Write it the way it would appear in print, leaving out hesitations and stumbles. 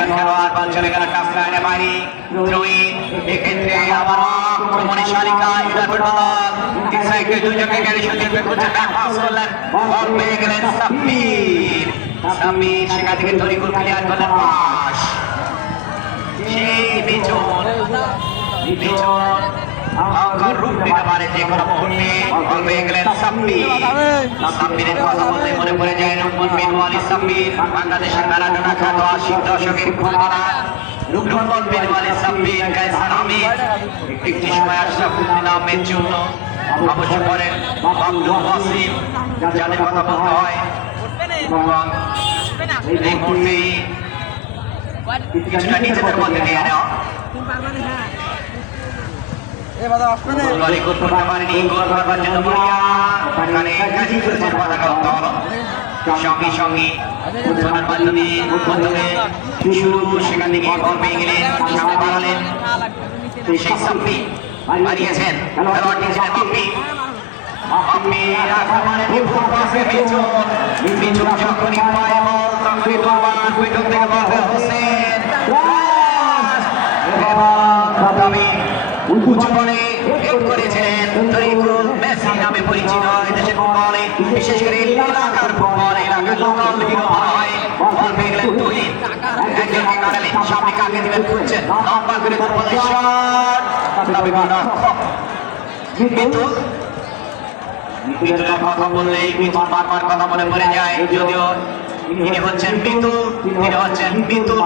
একজন খেলোয়াড় বল চলে গেল টাচ লাইনে বাইরে থ্রোইন এক্ষেত্রে আবার আক্রমণের শালিকা এবার ফুটবল ইনসাইডে দুজনকে গাড়ি সুযোগ করছে ব্যাক পাস করলেন বল পেয়ে গেলেন সাব্বির সেখান থেকে তরিকুল ক্লিয়ার করলেন পাস সেই বিচন অঙ্কর রূপ নিতে পারে যে কোনো মুহূর্তে বল পেয়ে গেলেন সাব্বিরের কথা বলতে মনে পড়ে যায় রুকমান বিন ওয়ালি সাব্বির বাংলাদেশের ম্যারাডোনা খ্যাত ৮০ দশকের ফুটবলার রুকমান বিন ওয়ালি সাব্বির কায়সার আহমেদ একটি সময় আশরাফুদ্দিন আহমেদ জন্য অবশ্য করেন আব্দুল ওয়াসিম যাদের কথা বলতে হয় এবং এই মুহূর্তে কিছুটা নিজেদের মধ্যে নিয়ে নেওয়া গোল করতে পারেনি গোল করবার জন্য মরিয়া এখানে গাজীপুরের পতাকা উত্তোলন সঙ্গে সঙ্গে উত্তোলনের মাধ্যমে শুরু সেখান থেকে বল পেয়ে গেলেন সামনে বাড়ালেন সেই সাব্বি বাড়িয়েছেন খেলোয়াড়টি ছিলেন বাপ্পি আক্রমণে বিপুল পাশে পিছন যখনই পায় বল তখনই দুর্বার পিছন থেকে বল হোসেন উঁচু বলে হেড করেছিলেন তরিকুল মেসি নামে পরিচিত দেশের ফুটবলে বিশেষ করে এলাকার ফুটবল এলাকার লোকাল হিরো বলা হয় বল পেয়ে গেলেন তুহিন একজনকে কাটালেন সামনে কাকে দিবেন খুঁজছেন লম্বা করে ফুটবলের শট তবে মিতুলের কথা বললেই মিতুল বারবার কথা মনে পড়ে যায় যদিও তিনি হচ্ছেন মিতুল